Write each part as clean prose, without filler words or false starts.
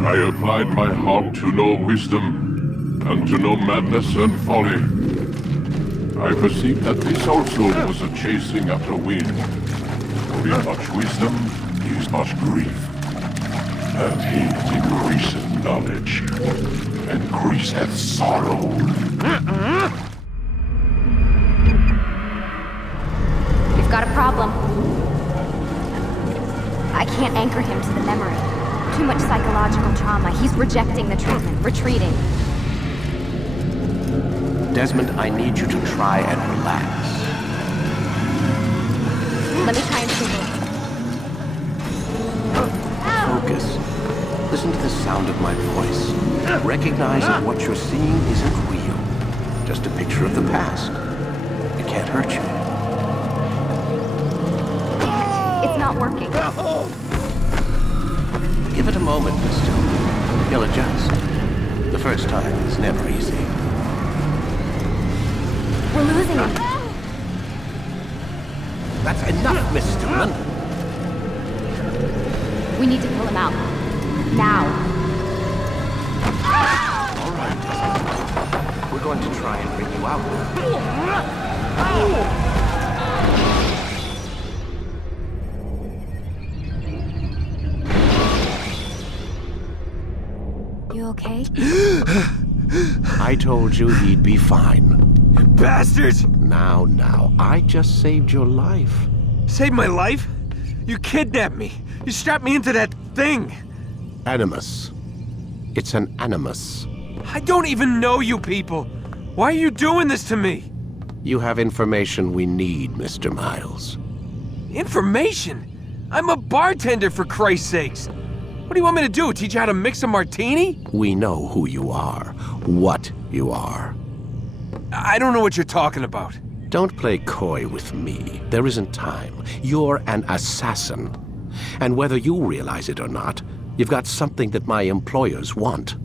I applied my heart to know wisdom, and to know madness and folly. I perceived that this also was a chasing after wind. Be much wisdom is much grief, and hate increaseth knowledge, and increaseth sorrow. We've got a problem. I can't anchor him to the memory. Too much psychological trauma. He's rejecting the treatment, retreating. Desmond, I need you to try and relax. Let me try and simulate. Focus. Listen to the sound of my voice. Recognize that what you're seeing isn't real. Just a picture of the past. It can't hurt you. It's not working. Give it a moment, Mister. He'll adjust. The first time is never easy. We're losing him. That's enough, Miss Stillman. We need to pull him out. Now. All right, Desmond. We're going to try and bring you out now. You okay? I told you he'd be fine. Bastards! Now, I just saved your life. Saved my life? You kidnapped me. You strapped me into that thing. Animus. It's an animus. I don't even know you people. Why are you doing this to me? You have information we need, Mr. Miles. Information? I'm a bartender, for Christ's sakes. What do you want me to do? Teach you how to mix a martini? We know who you are, what you are. I don't know what you're talking about. Don't play coy with me. There isn't time. You're an assassin. And whether you realize it or not, you've got something that my employers want.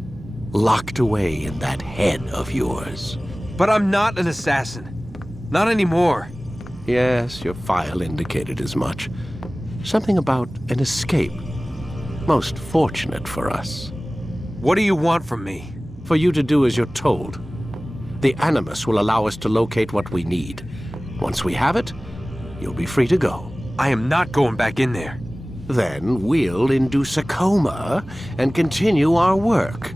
Locked away in that head of yours. But I'm not an assassin. Not anymore. Yes, your file indicated as much. Something about an escape. Most fortunate for us. What do you want from me? For you to do as you're told. The Animus will allow us to locate what we need. Once we have it, you'll be free to go. I am not going back in there. Then we'll induce a coma and continue our work.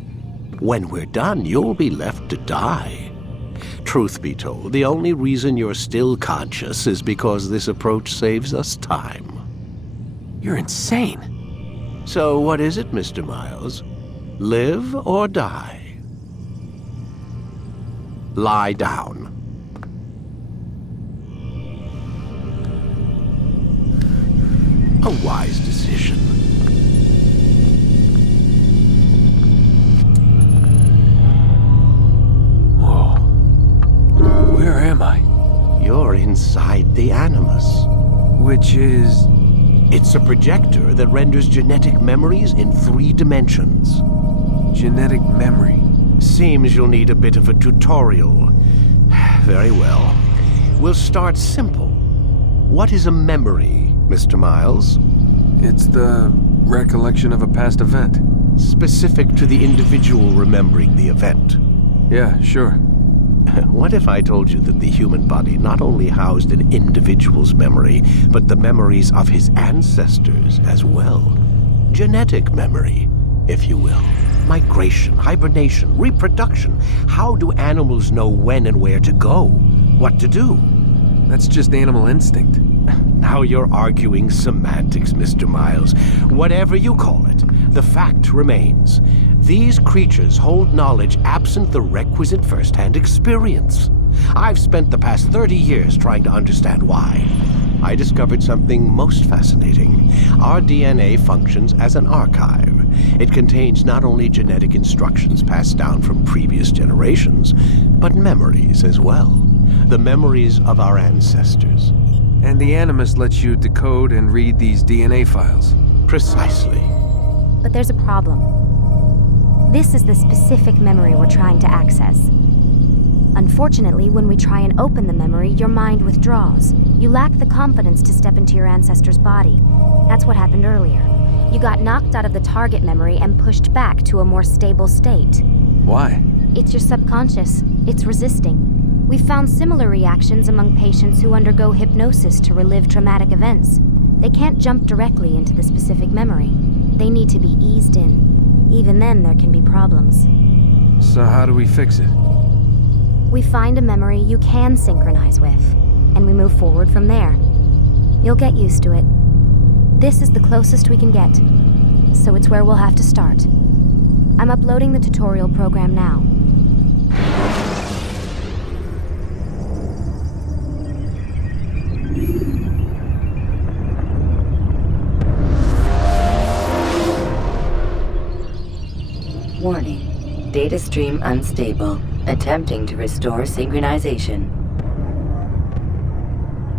When we're done, you'll be left to die. Truth be told, the only reason you're still conscious is because this approach saves us time. You're insane. So what is it, Mr. Miles? Live or die? Lie down. A wise decision. Whoa. Where am I? You're inside the Animus. Which is... It's a projector that renders genetic memories in 3 dimensions. genetic memory. Seems you'll need a bit of a tutorial. Very well. We'll start simple. What is a memory, Mr. Miles? It's the recollection of a past event. Specific to the individual remembering the event. Yeah, sure. What if I told you that the human body not only housed an individual's memory, but the memories of his ancestors as well? Genetic memory, if you will. Migration, hibernation, reproduction. How do animals know when and where to go? What to do? That's just animal instinct. Now you're arguing semantics, Mr. Miles. Whatever you call it, the fact remains. These creatures hold knowledge absent the requisite first-hand experience. I've spent the past 30 years trying to understand why. I discovered something most fascinating. Our DNA functions as an archive. It contains not only genetic instructions passed down from previous generations, but memories as well. The memories of our ancestors. And the Animus lets you decode and read these DNA files. Precisely. But there's a problem. This is the specific memory we're trying to access. Unfortunately, when we try and open the memory, your mind withdraws. You lack the confidence to step into your ancestor's body. That's what happened earlier. You got knocked out of the target memory and pushed back to a more stable state. Why? It's your subconscious. It's resisting. We've found similar reactions among patients who undergo hypnosis to relive traumatic events. They can't jump directly into the specific memory. They need to be eased in. Even then, there can be problems. So how do we fix it? We find a memory you can synchronize with, and we move forward from there. You'll get used to it. This is the closest we can get, so it's where we'll have to start. I'm uploading the tutorial program now. Warning. Data stream unstable. Attempting to restore synchronization.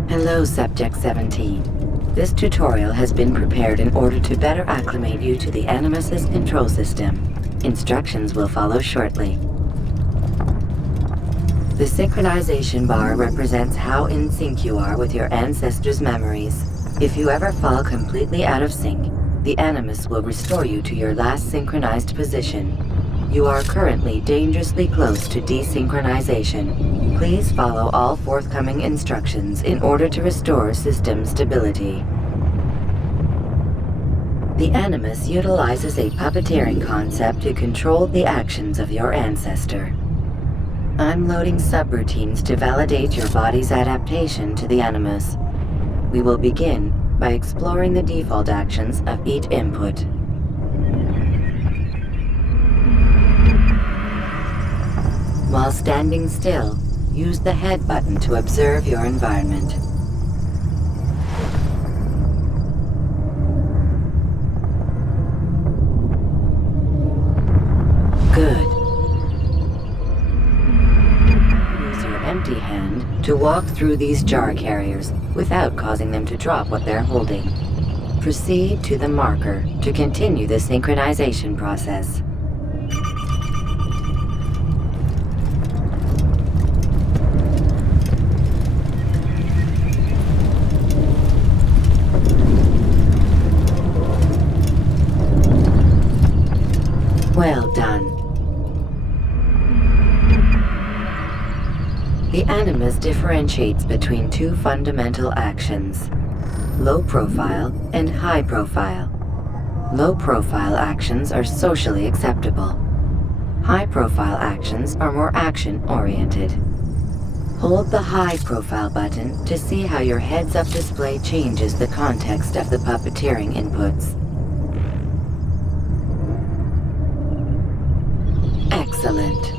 Hello, Subject 17. This tutorial has been prepared in order to better acclimate you to the Animus's control system. Instructions will follow shortly. The synchronization bar represents how in sync you are with your ancestors' memories. If you ever fall completely out of sync, the Animus will restore you to your last synchronized position. You are currently dangerously close to desynchronization. Please follow all forthcoming instructions in order to restore system stability. The Animus utilizes a puppeteering concept to control the actions of your ancestor. I'm loading subroutines to validate your body's adaptation to the Animus. We will begin by exploring the default actions of each input. While standing still, use the head button to observe your environment. Good. Use your empty hand to walk through these jar carriers without causing them to drop what they're holding. Proceed to the marker to continue the synchronization process. Well done. The Animus differentiates between 2 fundamental actions: low profile and high profile. Low profile actions are socially acceptable. High-profile actions are more action-oriented. Hold the high-profile button to see how your heads-up display changes the context of the puppeteering inputs. Excellent.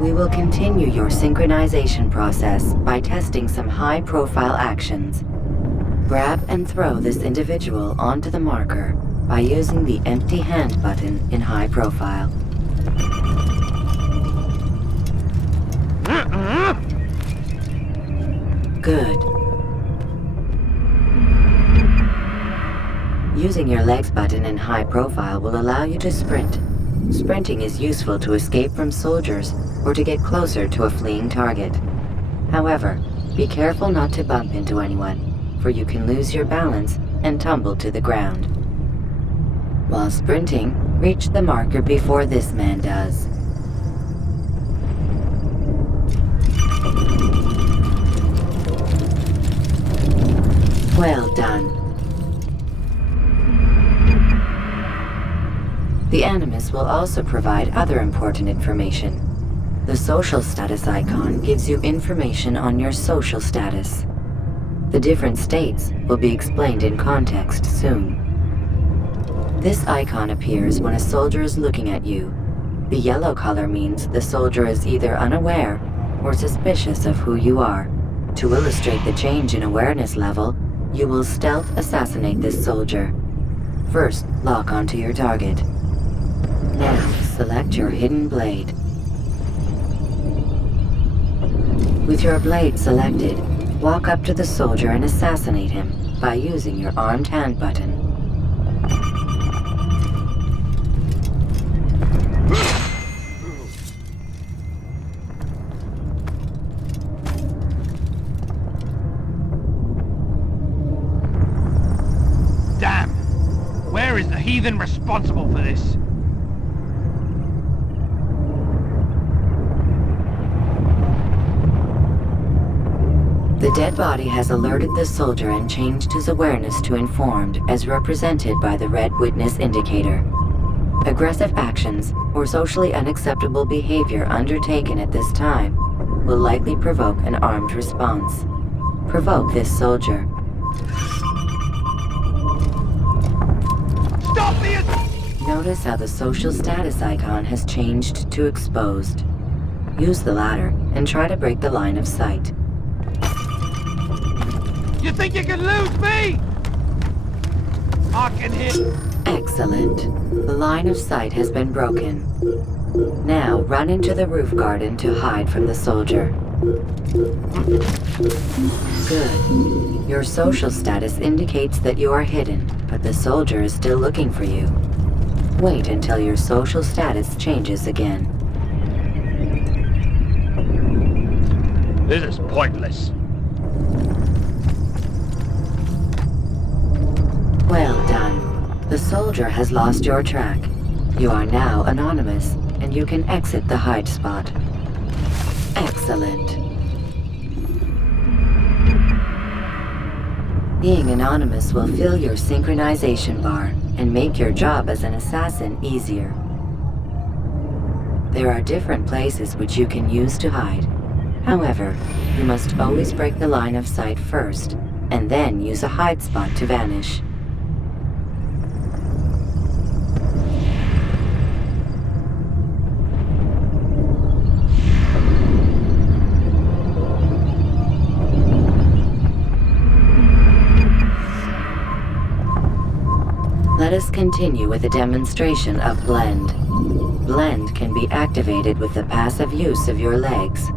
We will continue your synchronization process by testing some high-profile actions. Grab and throw this individual onto the marker by using the empty hand button in high profile. Good. Using your legs button in high profile will allow you to sprint. Sprinting is useful to escape from soldiers or to get closer to a fleeing target. However, be careful not to bump into anyone, for you can lose your balance and tumble to the ground. While sprinting, reach the marker before this man does. Well done. The Animus will also provide other important information. The social status icon gives you information on your social status. The different states will be explained in context soon. This icon appears when a soldier is looking at you. The yellow color means the soldier is either unaware or suspicious of who you are. To illustrate the change in awareness level, you will stealth assassinate this soldier. First, lock onto your target. Now, select your hidden blade. With your blade selected, walk up to the soldier and assassinate him by using your armed hand button. Damn! Where is the heathen responsible for this? The dead body has alerted the soldier and changed his awareness to informed, as represented by the red witness indicator. Aggressive actions or socially unacceptable behavior undertaken at this time will likely provoke an armed response. Provoke this soldier. Stop the... Notice how the social status icon has changed to exposed. Use the latter and try to break the line of sight. You think you can lose me? I can hit... Excellent. The line of sight has been broken. Now run into the roof garden to hide from the soldier. Good. Your social status indicates that you are hidden, but the soldier is still looking for you. Wait until your social status changes again. This is pointless. Well done. The soldier has lost your track. You are now anonymous, and you can exit the hide spot. Excellent. Being anonymous will fill your synchronization bar and make your job as an assassin easier. There are different places which you can use to hide. However, you must always break the line of sight first, and then use a hide spot to vanish. Let us continue with a demonstration of Blend. Blend can be activated with the passive use of your legs.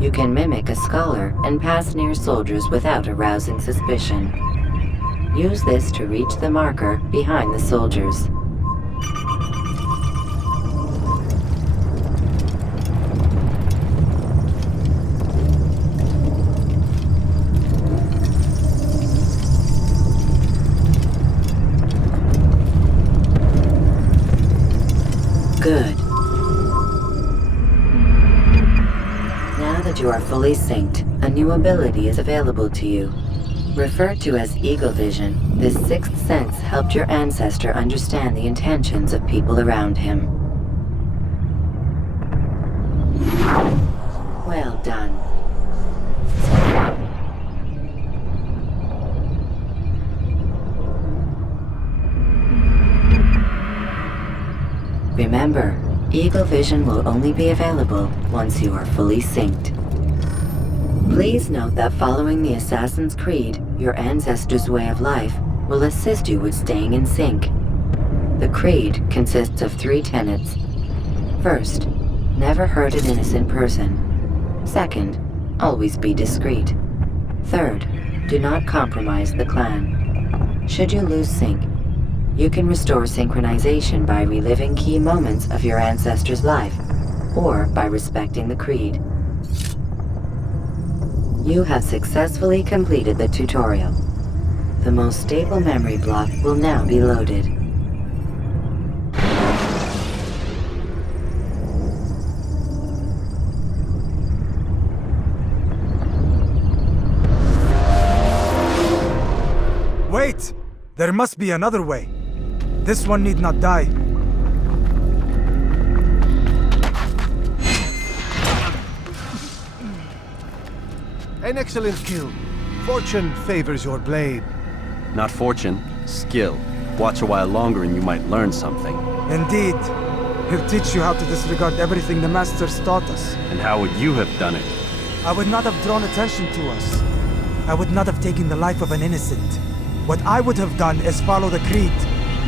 You can mimic a scholar and pass near soldiers without arousing suspicion. Use this to reach the marker behind the soldiers. Good. Now that you are fully synced, a new ability is available to you. Referred to as eagle vision, this sixth sense helped your ancestor understand the intentions of people around him. Well done. Remember, eagle vision will only be available once you are fully synced. Please note that following the Assassin's Creed, your ancestors' way of life will assist you with staying in sync. The Creed consists of 3 tenets. First, never hurt an innocent person. Second, always be discreet. Third, do not compromise the clan. Should you lose sync, you can restore synchronization by reliving key moments of your ancestor's life, or by respecting the Creed. You have successfully completed the tutorial. The most stable memory block will now be loaded. Wait! There must be another way. This one need not die. An excellent kill. Fortune favors your blade. Not fortune, skill. Watch a while longer and you might learn something. Indeed. He'll teach you how to disregard everything the Masters taught us. And how would you have done it? I would not have drawn attention to us. I would not have taken the life of an innocent. What I would have done is follow the Creed.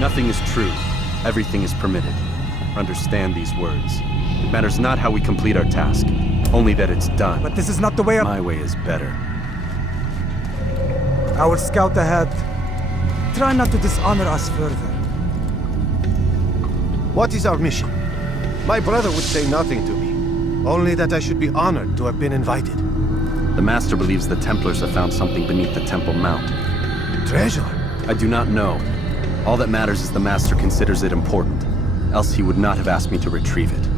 Nothing is true. Everything is permitted. Understand these words. It matters not how we complete our task, only that it's done. But this is not the way My way is better. I will scout ahead. Try not to dishonor us further. What is our mission? My brother would say nothing to me. Only that I should be honored to have been invited. The Master believes the Templars have found something beneath the Temple Mount. Treasure? I do not know. All that matters is the Master considers it important. Else he would not have asked me to retrieve it.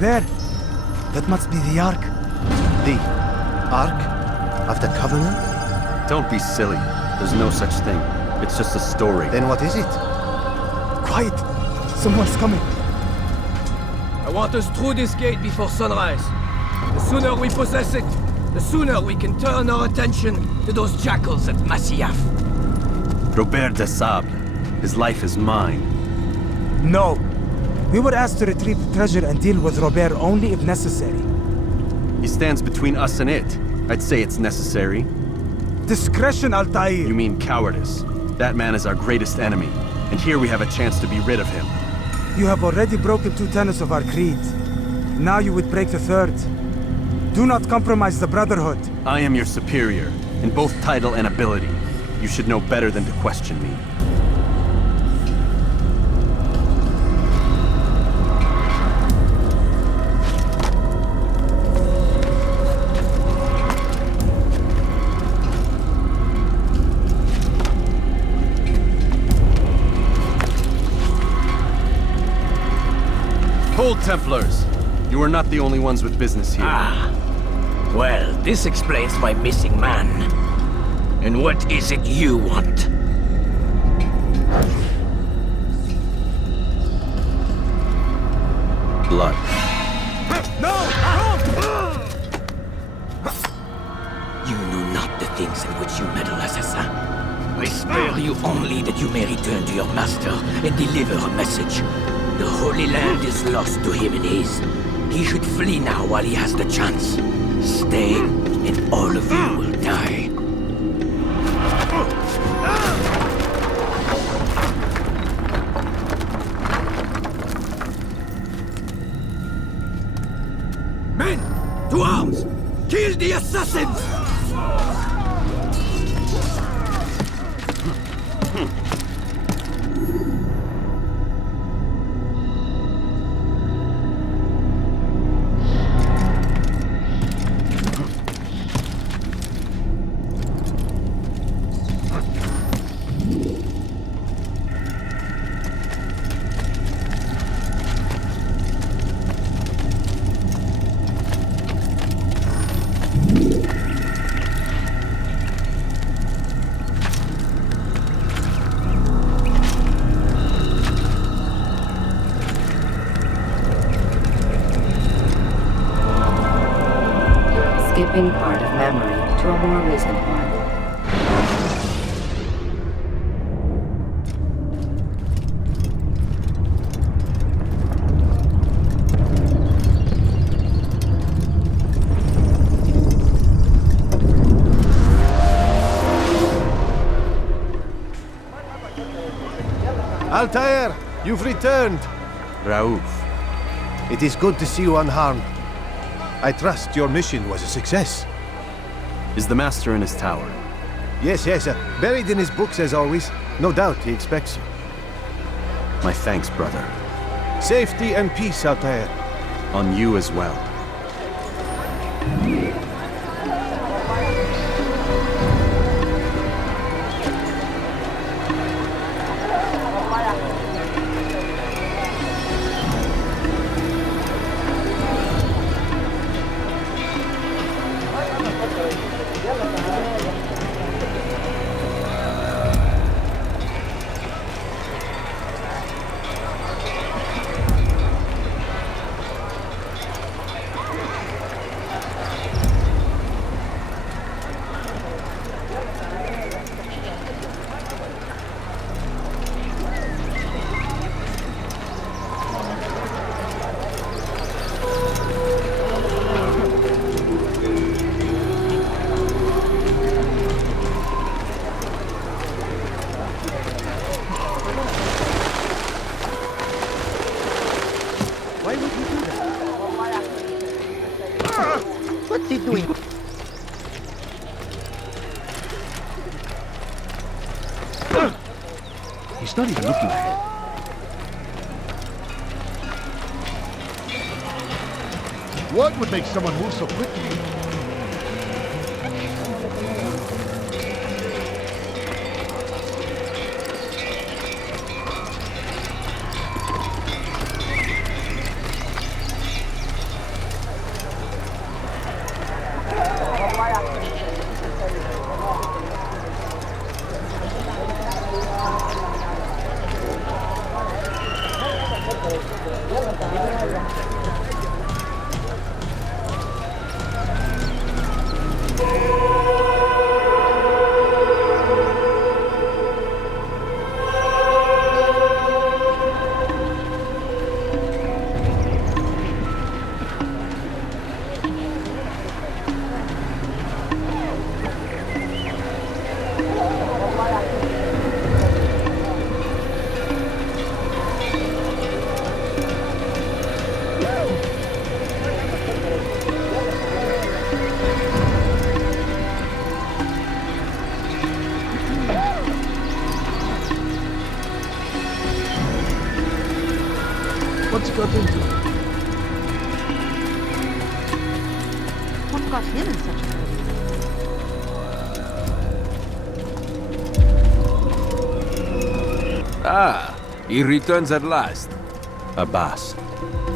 There! That must be the Ark. The Ark of the Covenant? Don't be silly. There's no such thing. It's just a story. Then what is it? Quiet! Someone's coming. I want us through this gate before sunrise. The sooner we possess it, the sooner we can turn our attention to those jackals at Masyaf. Robert de Sable. His life is mine. No! We were asked to retrieve the treasure and deal with Robert only if necessary. He stands between us and it. I'd say it's necessary. Discretion, Altair! You mean cowardice. That man is our greatest enemy, and here we have a chance to be rid of him. You have already broken 2 tenets of our creed. Now you would break the 3rd. Do not compromise the Brotherhood. I am your superior, in both title and ability. You should know better than to question me. Hold, Templars! You are not the only ones with business here. Well, this explains my missing man. And what is it you want? Blood. No! You know not the things in which you meddle, assassin. I spare you only that you may return to your master and deliver a message. The Holy Land is lost to him and his. He should flee now while he has the chance. Stay, and all of you will die. outlaws! Kill the assassins! Skipping part of memory to a more recent one. Altair, you've returned. Raouf. It is good to see you unharmed. I trust your mission was a success. Is the Master in his tower? Yes, buried in his books as always. No doubt he expects you. My thanks, brother. Safety and peace, Altair. On you as well. He's not even looking ahead. What would make someone move so quickly? What's got into it? What got him in such a hurry? Ah, he returns at last. Abbas.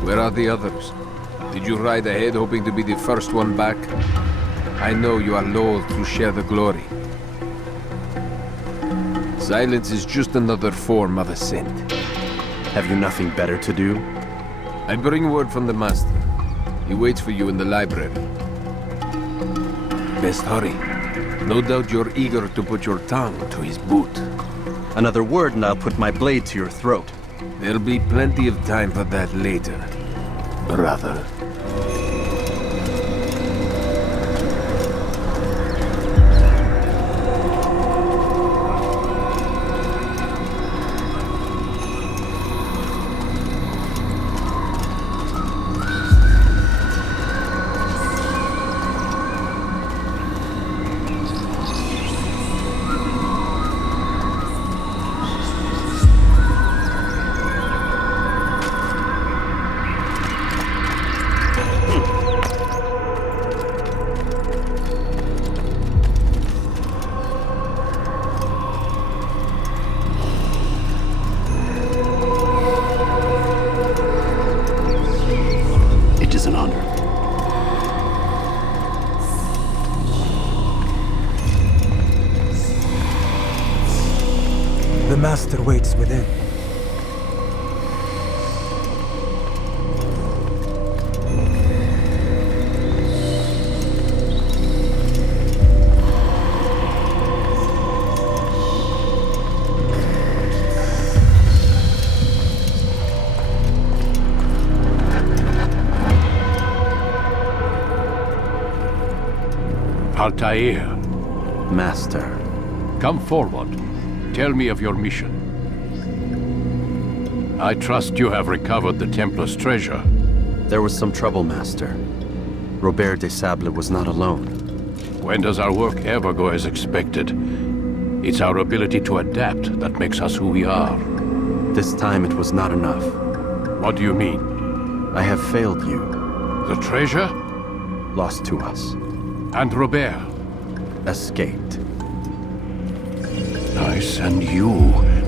Where are the others? Did you ride ahead hoping to be the first one back? I know you are loath to share the glory. Silence is just another form of assent. Have you nothing better to do? I bring word from the Master. He waits for you in the library. Best hurry. No doubt you're eager to put your tongue to his boot. Another word and I'll put my blade to your throat. There'll be plenty of time for that later, brother. master waits within. Altair, Master. come forward. Tell me of your mission. I trust you have recovered the Templars' treasure. There was some trouble, Master. Robert de Sable was not alone. When does our work ever go as expected? It's our ability to adapt that makes us who we are. This time it was not enough. What do you mean? I have failed you. The treasure? Lost to us. And Robert? Escaped. I send you,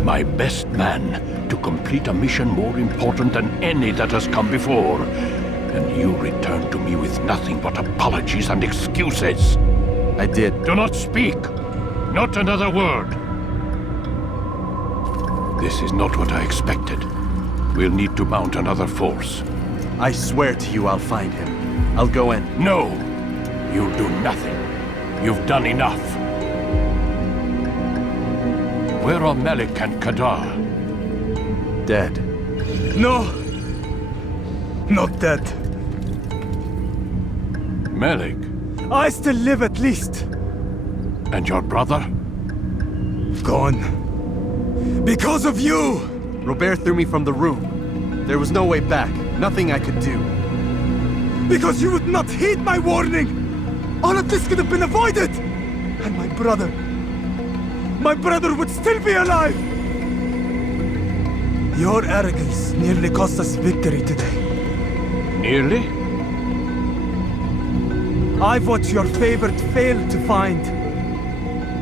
my best man, to complete a mission more important than any that has come before. And you return to me with nothing but apologies and excuses. I did. Do not speak! Not another word! This is not what I expected. We'll need to mount another force. I swear to you I'll find him. I'll go in. No! You'll do nothing. You've done enough. Where are Malik and Kadar? Dead. No! Not dead. Malik? I still live at least. And your brother? Gone. Because of you! Robert threw me from the room. There was no way back. Nothing I could do. Because you would not heed my warning! All of this could have been avoided! And my brother would still be alive! Your arrogance nearly cost us victory today. Nearly? I've what your favorite failed to find.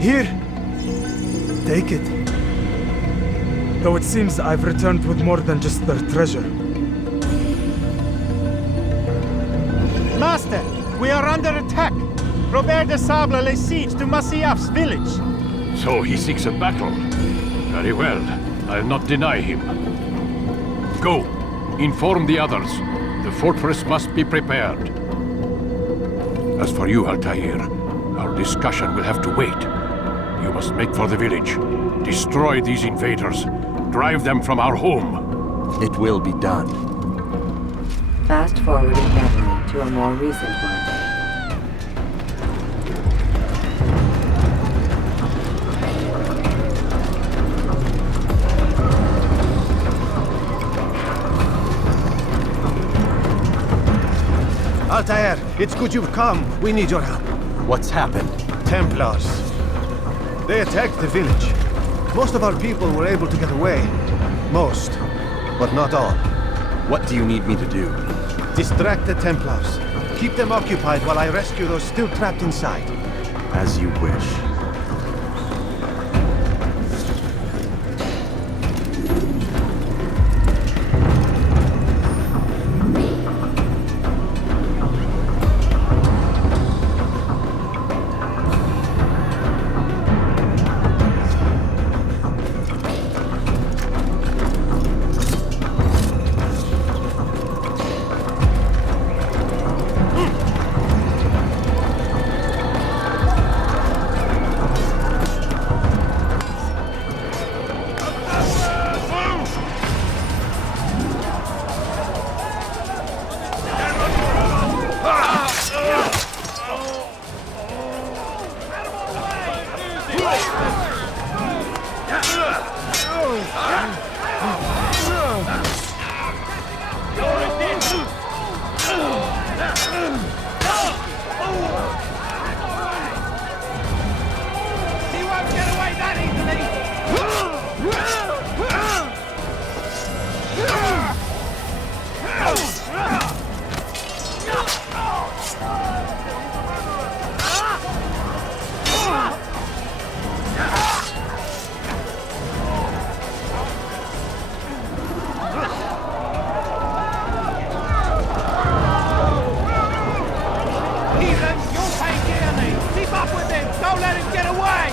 Here, take it. Though it seems I've returned with more than just their treasure. Master, we are under attack. Robert de Sable lays siege to Masyaf's village. So he seeks a battle. Very well. I'll not deny him. Go. Inform the others. The fortress must be prepared. As for you, Altair, our discussion will have to wait. You must make for the village. Destroy these invaders. Drive them from our home. It will be done. Fast-forwarding memory to a more recent one. Altair, it's good you've come. We need your help. What's happened? Templars. They attacked the village. Most of our people were able to get away. Most, but not all. What do you need me to do? Distract the Templars. Keep them occupied while I rescue those still trapped inside. As you wish. Don't let him get away!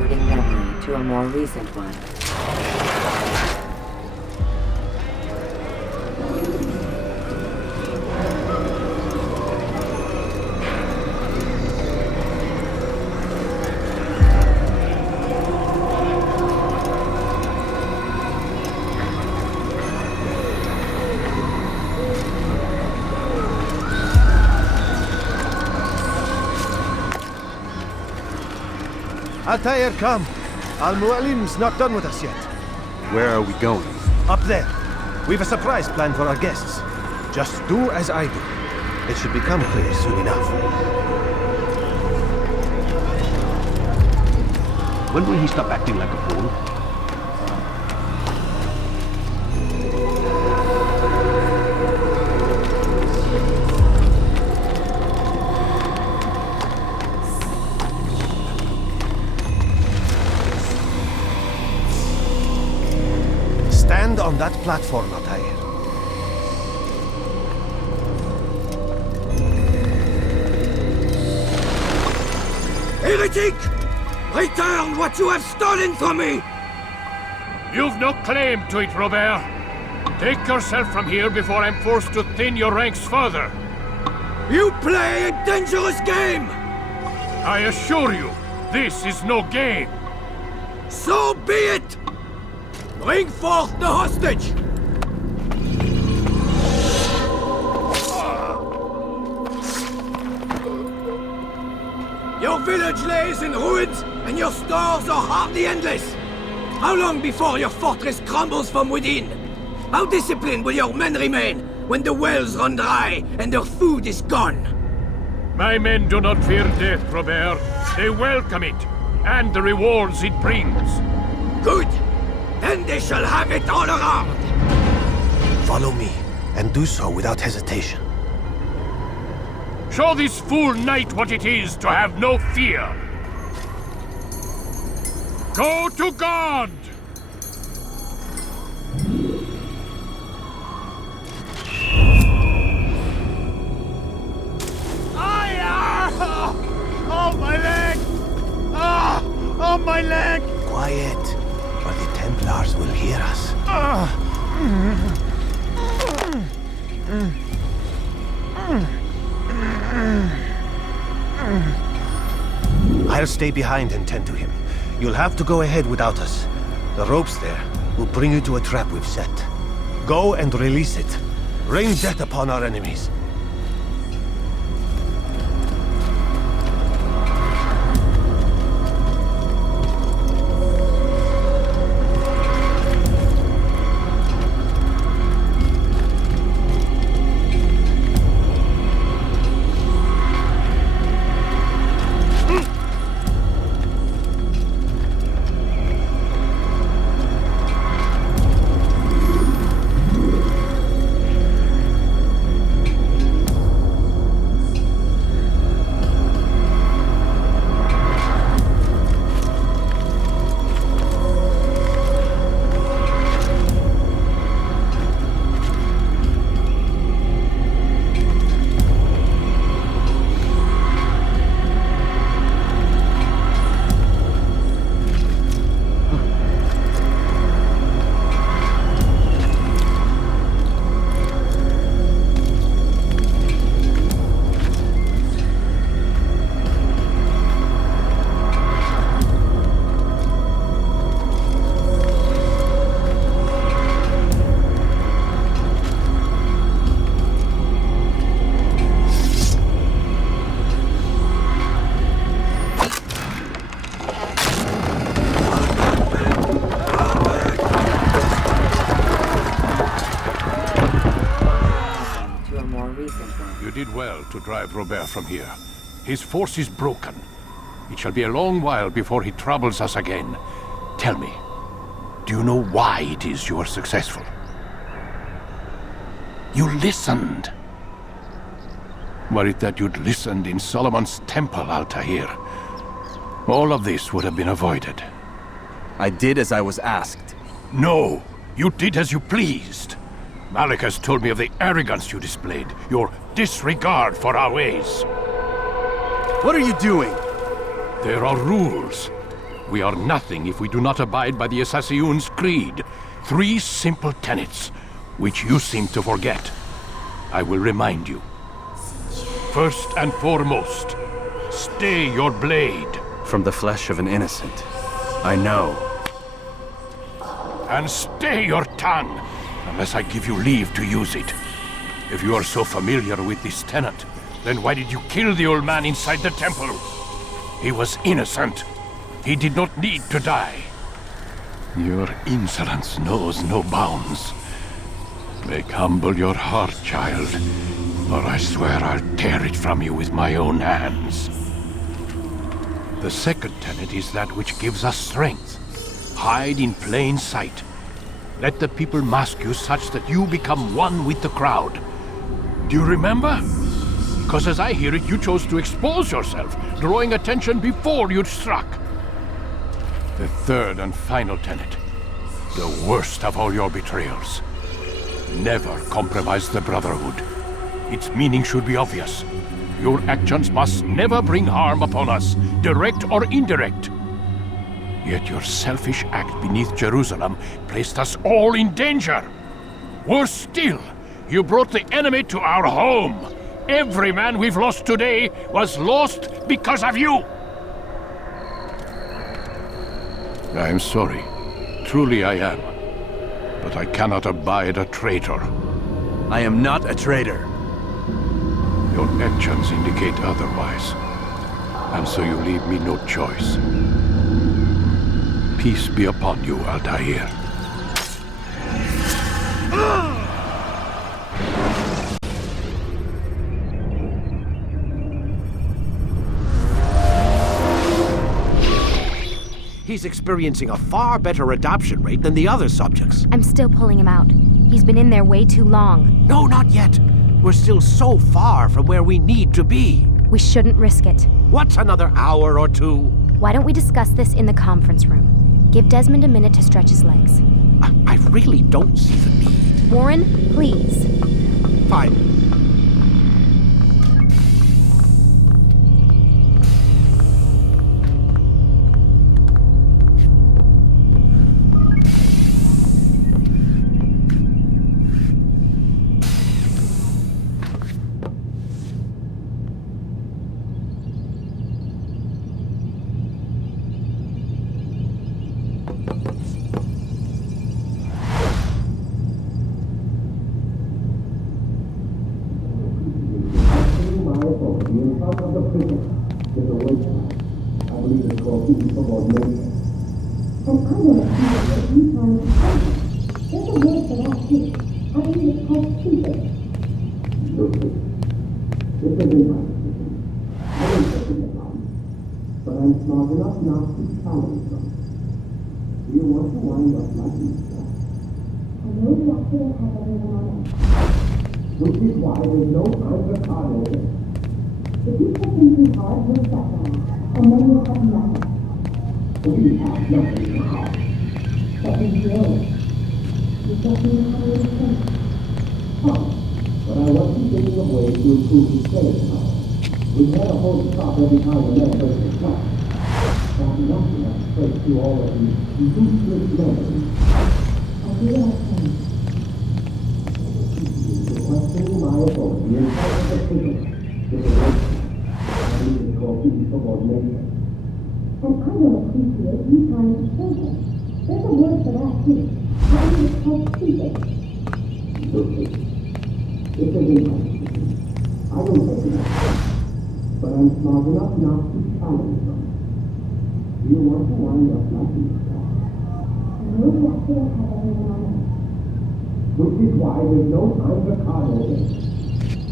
forwarding memory to a more recent one. Altair, come. Al-Mualim's not done with us yet. Where are we going? Up there. We've a surprise planned for our guests. Just do as I do. It should become clear soon enough. When will he stop acting like a fool? Stand on that platform, Altair. Heretic! Return what you have stolen from me! You've no claim to it, Robert. Take yourself from here before I'm forced to thin your ranks further. You play a dangerous game! I assure you, this is no game. So be it! Bring forth the hostage! Your village lays in ruins, and your stores are hardly endless. How long before your fortress crumbles from within? How disciplined will your men remain when the wells run dry and their food is gone? My men do not fear death, Robert. They welcome it, and the rewards it brings. Good! Then they shall have it all around! Follow me, and do so without hesitation. Show this fool knight what it is to have no fear. Go to God! Oh, my leg! Oh, my leg! Quiet, or the Templars will hear us. I'll stay behind and tend to him. You'll have to go ahead without us. The ropes there will bring you to a trap we've set. Go and release it. Rain death upon our enemies. To drive Robert from here. His force is broken. It shall be a long while before he troubles us again. Tell me, do you know why it is you are successful? You listened. Were it that you'd listened in Solomon's temple, Altair, all of this would have been avoided. I did as I was asked. No, you did as you pleased. Malik has told me of the arrogance you displayed, your disregard for our ways. What are you doing? There are rules. We are nothing if we do not abide by the Assassin's creed. 3 simple tenets, which you seem to forget. I will remind you. First and foremost, stay your blade. From the flesh of an innocent. I know. And stay your tongue, unless I give you leave to use it. If you are so familiar with this tenet, then why did you kill the old man inside the temple? He was innocent. He did not need to die. Your insolence knows no bounds. Make humble your heart, child, or I swear I'll tear it from you with my own hands. The second tenet is that which gives us strength. Hide in plain sight. Let the people mask you such that you become one with the crowd. Do you remember? Because as I hear it, you chose to expose yourself, drawing attention before you'd struck. The third and final tenet. The worst of all your betrayals. Never compromise the Brotherhood. Its meaning should be obvious. Your actions must never bring harm upon us, direct or indirect. Yet your selfish act beneath Jerusalem placed us all in danger. Worse still, you brought the enemy to our home. Every man we've lost today was lost because of you. I'm sorry. Truly I am. But I cannot abide a traitor. I am not a traitor. Your actions indicate otherwise. And so you leave me no choice. Peace be upon you, Altair. He's experiencing a far better adoption rate than the other subjects. I'm still pulling him out. He's been in there way too long. No, not yet. We're still so far from where we need to be. We shouldn't risk it. What's another hour or 2? Why don't we discuss this in the conference room? Give Desmond a minute to stretch his legs. I really don't see the need. Warren, please. Fine. Which is why there's no time for coddling. If you push him too hard, he'll shut down, and then you'll have nothing. We have nothing now. But we will. You just need to have your sense. Fine, but I wasn't thinking of ways to improve his staying power. We had a whole stop every time a man breaks his sweat. That's enough to have straight through all of these useless memories. I'll do that thing. Requesting my authority in front of the people is a waste. I need to call insubordination. And I don't appreciate you trying to kill him. There's a word for that too. I need to call stupid. Stupid. This isn't my decision. I don't take it. But I'm smart enough not to challenge them. Do you want to wind up like this guy? I know you have to have everyone on it. Which is why there's no time for coddling.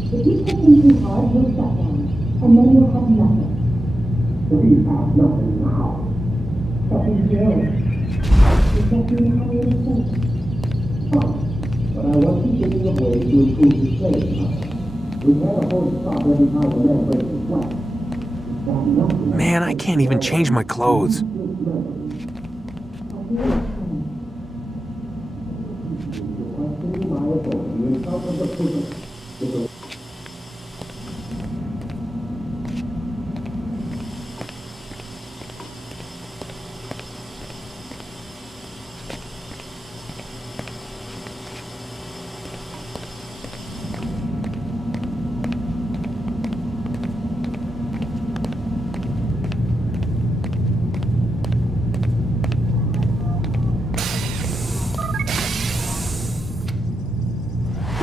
If you push him too hard, he'll shut down, and then you'll have nothing. We have nothing now. But we will. You just need to have your sense. Fine, but I wasn't thinking of ways to improve his playing power. We had a whole stop every time a man breaks his sweat. Man, I can't even change my clothes.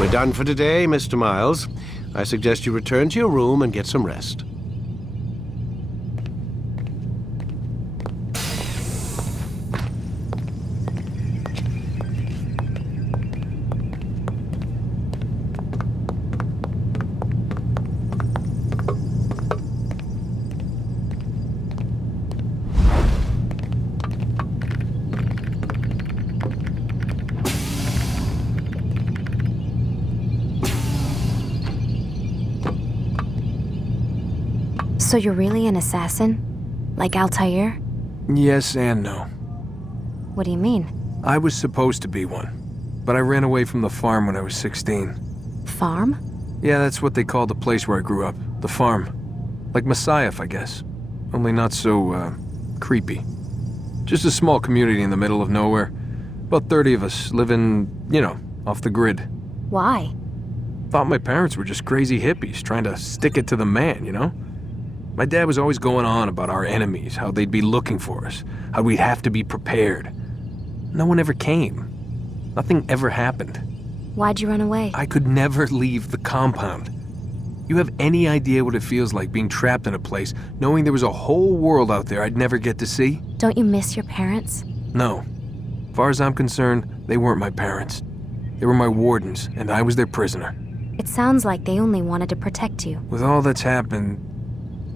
We're done for today, Mr. Miles. I suggest you return to your room and get some rest. So you're really an assassin? Like Altair? Yes and no. What do you mean? I was supposed to be one, but I ran away from the farm when I was 16. Farm? Yeah, that's what they called the place where I grew up. The farm. Like Messiah, I guess. Only not so, creepy. Just a small community in the middle of nowhere. About 30 of us living, off the grid. Why? Thought my parents were just crazy hippies trying to stick it to the man, My dad was always going on about our enemies, how they'd be looking for us, how we'd have to be prepared. No one ever came. Nothing ever happened. Why'd you run away? I could never leave the compound. You have any idea what it feels like being trapped in a place, knowing there was a whole world out there I'd never get to see? Don't you miss your parents? No. As far as I'm concerned, they weren't my parents. They were my wardens, and I was their prisoner. It sounds like they only wanted to protect you. With all that's happened,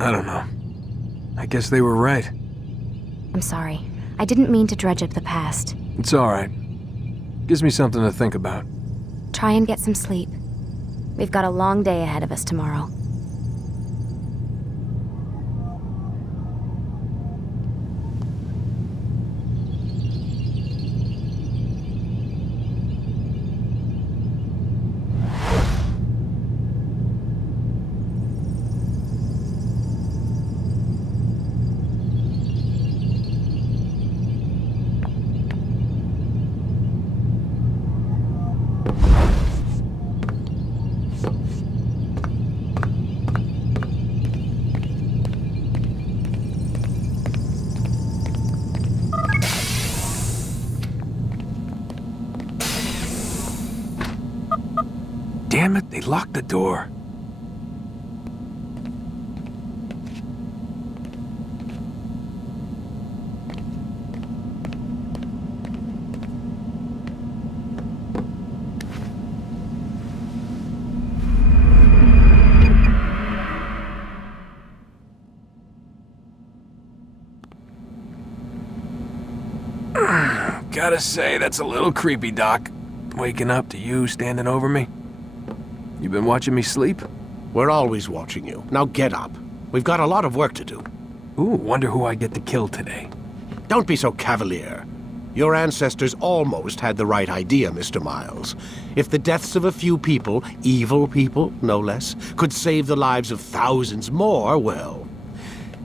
I don't know. I guess they were right. I'm sorry. I didn't mean to dredge up the past. It's all right. Gives me something to think about. Try and get some sleep. We've got a long day ahead of us tomorrow. Damn it, they locked the door. Gotta say, that's a little creepy, Doc. Waking up to you standing over me. You been watching me sleep? We're always watching you. Now get up. We've got a lot of work to do. Ooh, wonder who I get to kill today. Don't be so cavalier. Your ancestors almost had the right idea, Mr. Miles. If the deaths of a few people, evil people, no less, could save the lives of thousands more, well,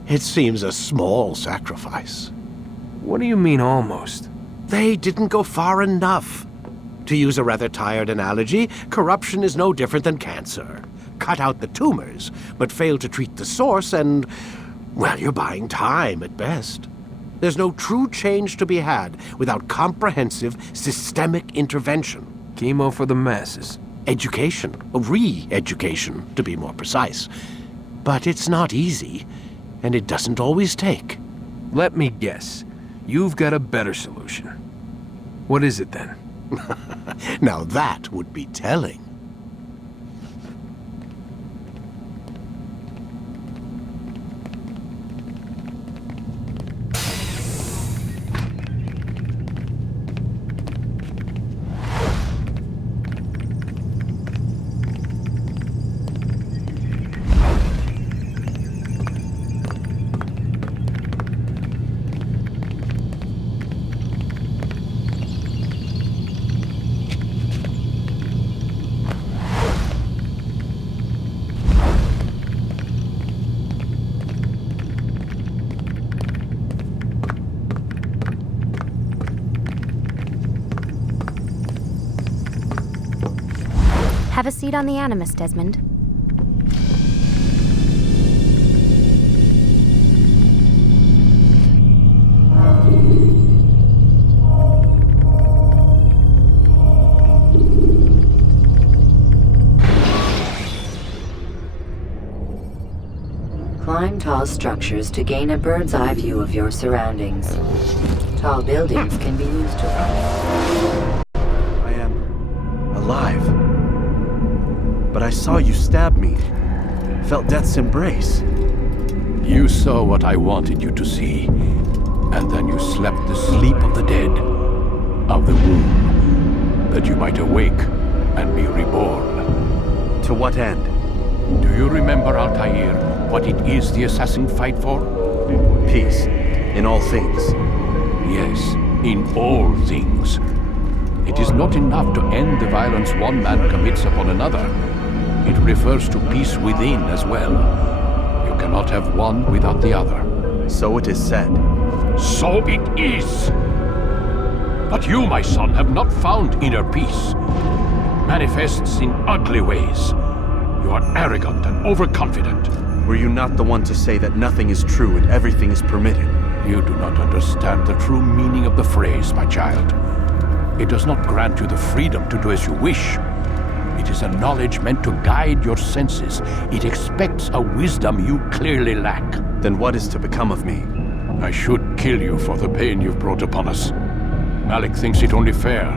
it seems a small sacrifice. What do you mean, almost? They didn't go far enough. To use a rather tired analogy, corruption is no different than cancer. Cut out the tumors, but fail to treat the source and, well, you're buying time at best. There's no true change to be had without comprehensive, systemic intervention. Chemo for the masses. Education, re-education, to be more precise. But it's not easy, and it doesn't always take. Let me guess. You've got a better solution. What is it then? Now that would be telling. Have a seat on the Animus, Desmond. Climb tall structures to gain a bird's eye view of your surroundings. Tall buildings can be used to run. I am alive. But I saw you stab me. Felt death's embrace. You saw what I wanted you to see, and then you slept the sleep of the dead, of the womb, that you might awake and be reborn. To what end? Do you remember, Altair, what it is the assassin fight for? Peace. In all things. Yes, in all things. It is not enough to end the violence one man commits upon another. It refers to peace within as well. You cannot have one without the other. So it is said. So it is! But you, my son, have not found inner peace. Manifests in ugly ways. You are arrogant and overconfident. Were you not the one to say that nothing is true and everything is permitted? You do not understand the true meaning of the phrase, my child. It does not grant you the freedom to do as you wish. It is a knowledge meant to guide your senses. It expects a wisdom you clearly lack. Then what is to become of me? I should kill you for the pain you've brought upon us. Malik thinks it only fair.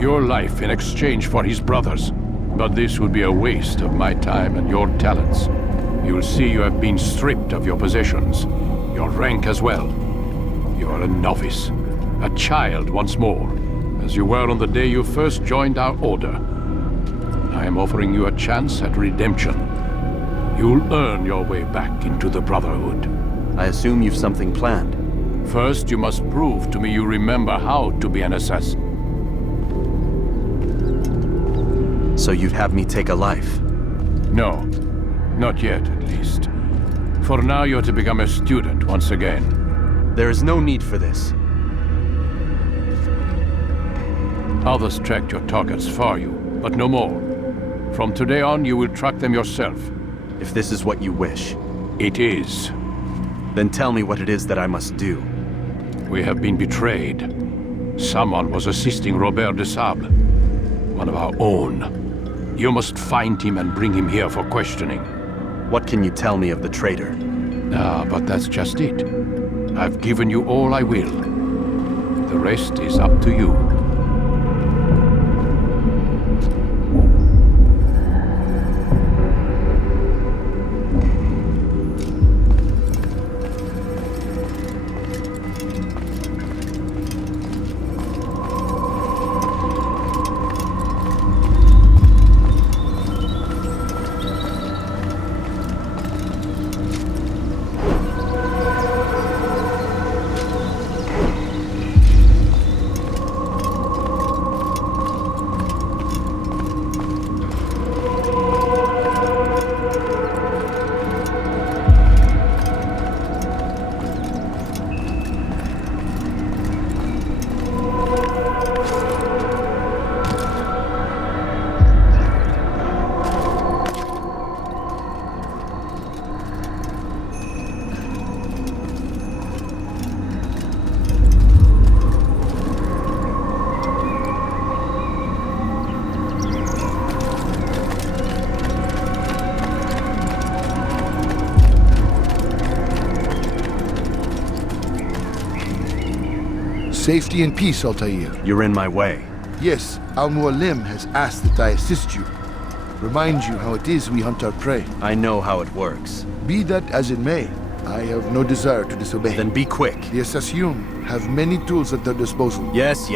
Your life in exchange for his brother's. But this would be a waste of my time and your talents. You will see you have been stripped of your possessions, your rank as well. You are a novice, a child once more, as you were on the day you first joined our order. I am offering you a chance at redemption. You'll earn your way back into the Brotherhood. I assume you've something planned. First, you must prove to me you remember how to be an assassin. So you'd have me take a life? No. Not yet, at least. For now, you're to become a student once again. There is no need for this. Others tracked your targets for you, but no more. From today on, you will track them yourself. If this is what you wish. It is. Then tell me what it is that I must do. We have been betrayed. Someone was assisting Robert de Sable, one of our own. You must find him and bring him here for questioning. What can you tell me of the traitor? But that's just it. I've given you all I will. The rest is up to you. Safety and peace, Altair. You're in my way. Yes, Al-Mualim has asked that I assist you. Remind you how it is we hunt our prey. I know how it works. Be that as it may, I have no desire to disobey. Then be quick. The Assassin have many tools at their disposal. Yes.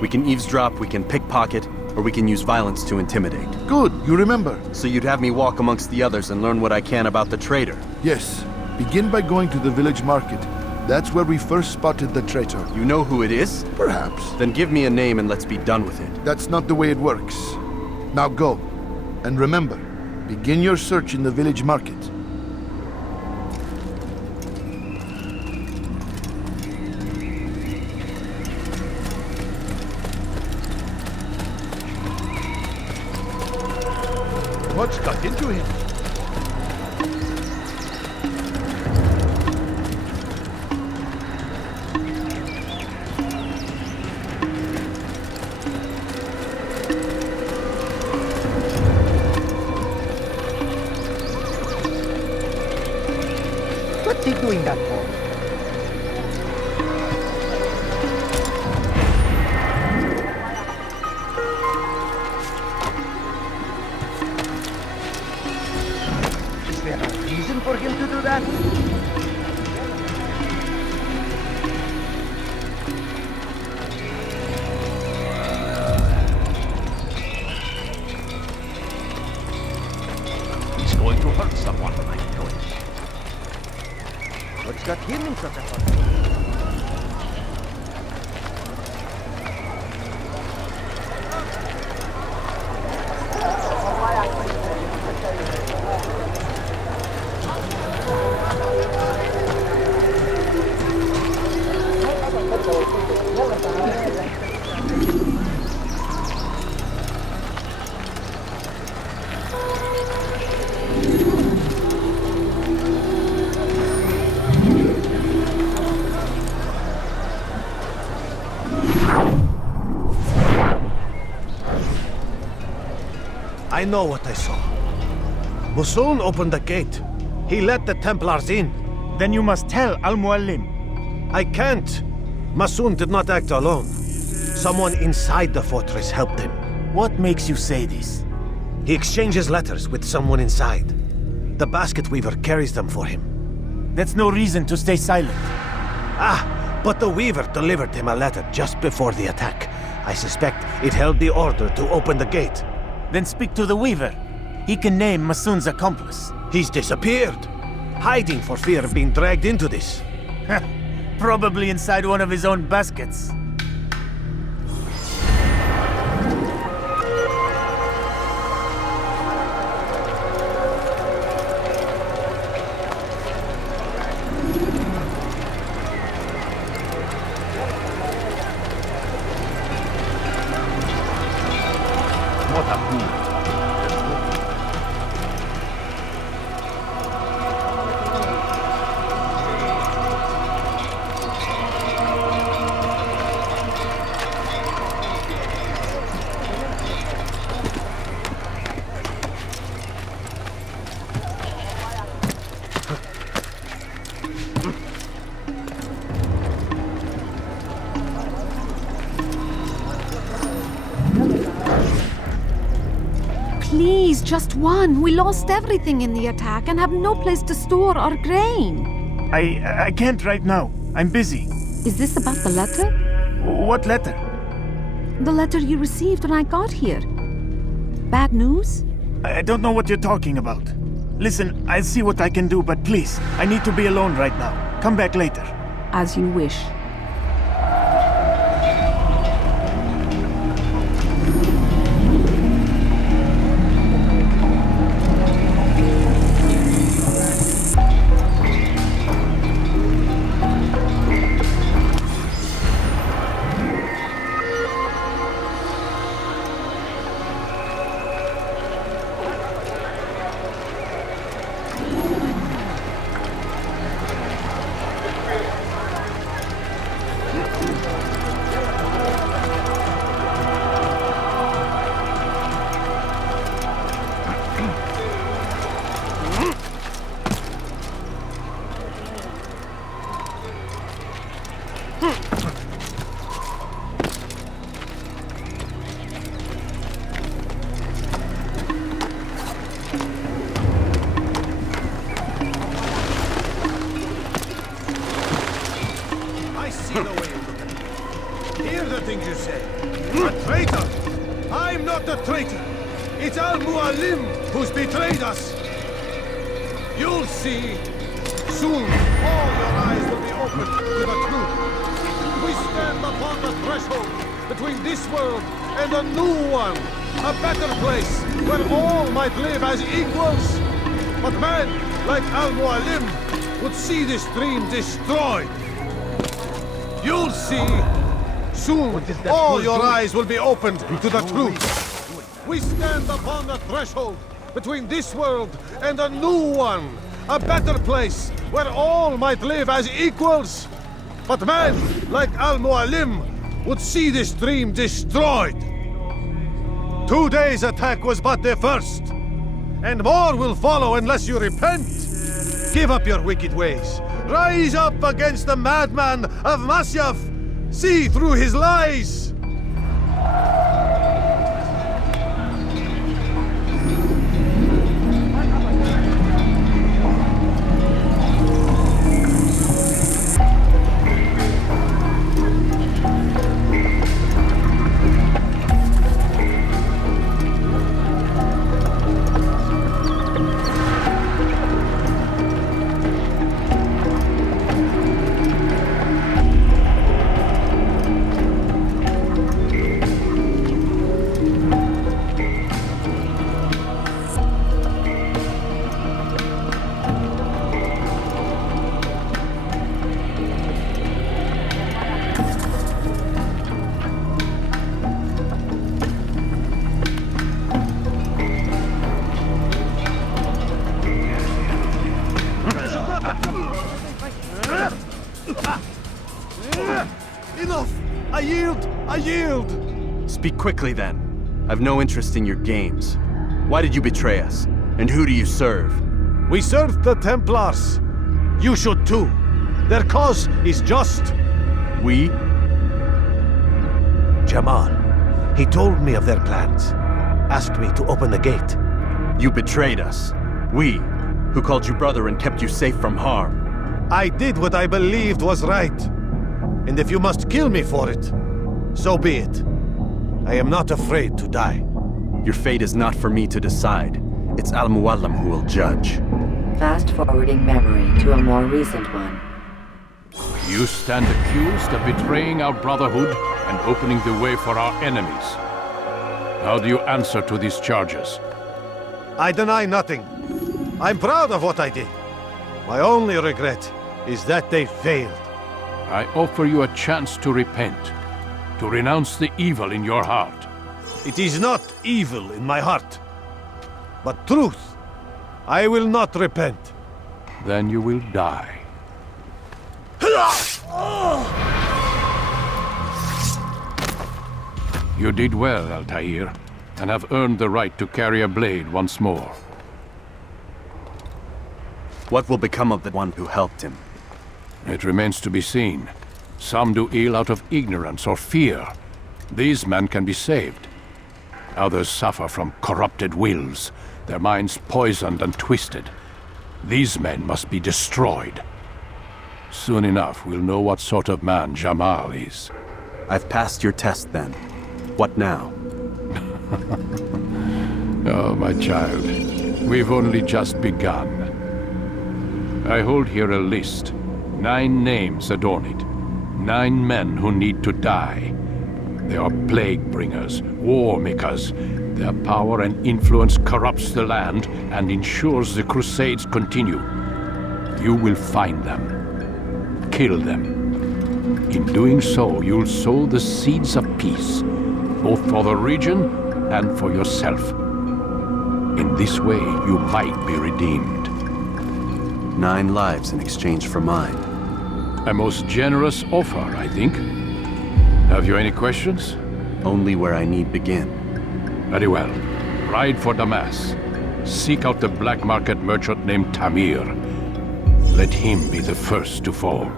We can eavesdrop, we can pickpocket, or we can use violence to intimidate. Good, you remember. So you'd have me walk amongst the others and learn what I can about the traitor? Yes. Begin by going to the village market. That's where we first spotted the traitor. You know who it is? Perhaps. Then give me a name and let's be done with it. That's not the way it works. Now go. And remember, begin your search in the village market. What's got into him? doing that for? Is there a reason for him to do that? He's going to hurt someone, I know it. What's got him in such a hurry? I know what I saw. Musun opened the gate. He let the Templars in. Then you must tell Al-Mualim. I can't. Musun did not act alone. Someone inside the fortress helped him. What makes you say this? He exchanges letters with someone inside. The basket weaver carries them for him. That's no reason to stay silent. Ah, but the weaver delivered him a letter just before the attack. I suspect it held the order to open the gate. Then speak to the weaver. He can name Masun's accomplice. He's disappeared. Hiding for fear of being dragged into this. Probably inside one of his own baskets. What a fool. Please, just one. We lost everything in the attack and have no place to store our grain. I can't right now. I'm busy. Is this about the letter? What letter? The letter you received when I got here. Bad news? I don't know what you're talking about. Listen, I'll see what I can do, but please, I need to be alone right now. Come back later. As you wish. It's Al-Mualim who's betrayed us! You'll see. Soon, all your eyes will be opened to the truth. We stand upon the threshold between this world and a new one. A better place where all might live as equals. But man, like Al-Mualim, would see this dream destroyed. You'll see. Soon, all your eyes will be opened to the truth. We stand upon the threshold between this world and a new one. A better place where all might live as equals. But man, like Al-Mualim, would see this dream destroyed. Today's attack was but the first. And more will follow unless you repent. Give up your wicked ways. Rise up against the madman of Masyaf! See through his lies! Enough! I yield! I yield! Speak quickly then. I've no interest in your games. Why did you betray us? And who do you serve? We serve the Templars. You should too. Their cause is just. We? Jamal. He told me of their plans. Asked me to open the gate. You betrayed us. We, who called you brother and kept you safe from harm. I did what I believed was right. And if you must kill me for it, so be it. I am not afraid to die. Your fate is not for me to decide. It's Al-Muallim who will judge. Fast-forwarding memory to a more recent one. You stand accused of betraying our brotherhood and opening the way for our enemies. How do you answer to these charges? I deny nothing. I'm proud of what I did. My only regret is that they failed. I offer you a chance to repent, to renounce the evil in your heart. It is not evil in my heart, but truth. I will not repent. Then you will die. You did well, Altair, and have earned the right to carry a blade once more. What will become of the one who helped him? It remains to be seen. Some do ill out of ignorance or fear. These men can be saved. Others suffer from corrupted wills, their minds poisoned and twisted. These men must be destroyed. Soon enough, we'll know what sort of man Jamal is. I've passed your test then. What now? Oh, my child. We've only just begun. I hold here a list. 9 names adorn it. 9 men who need to die. They are plague bringers, war makers. Their power and influence corrupts the land and ensures the Crusades continue. You will find them. Kill them. In doing so, you'll sow the seeds of peace, both for the region and for yourself. In this way, you might be redeemed. 9 lives in exchange for mine. A most generous offer, I think. Have you any questions? Only where I need begin. Very well. Ride for Damas. Seek out the black market merchant named Tamir. Let him be the first to fall.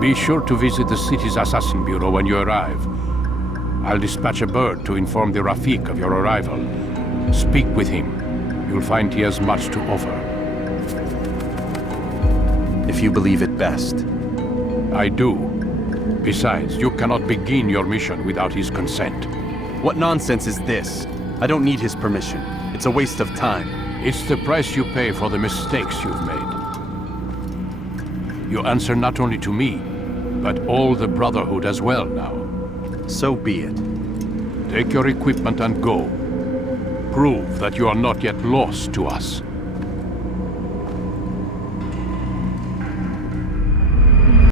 Be sure to visit the city's assassin bureau when you arrive. I'll dispatch a bird to inform the Rafik of your arrival. Speak with him. You'll find he has much to offer. If you believe it best. I do. Besides, you cannot begin your mission without his consent. What nonsense is this? I don't need his permission. It's a waste of time. It's the price you pay for the mistakes you've made. You answer not only to me, but all the Brotherhood as well now. So be it. Take your equipment and go. Prove that you are not yet lost to us.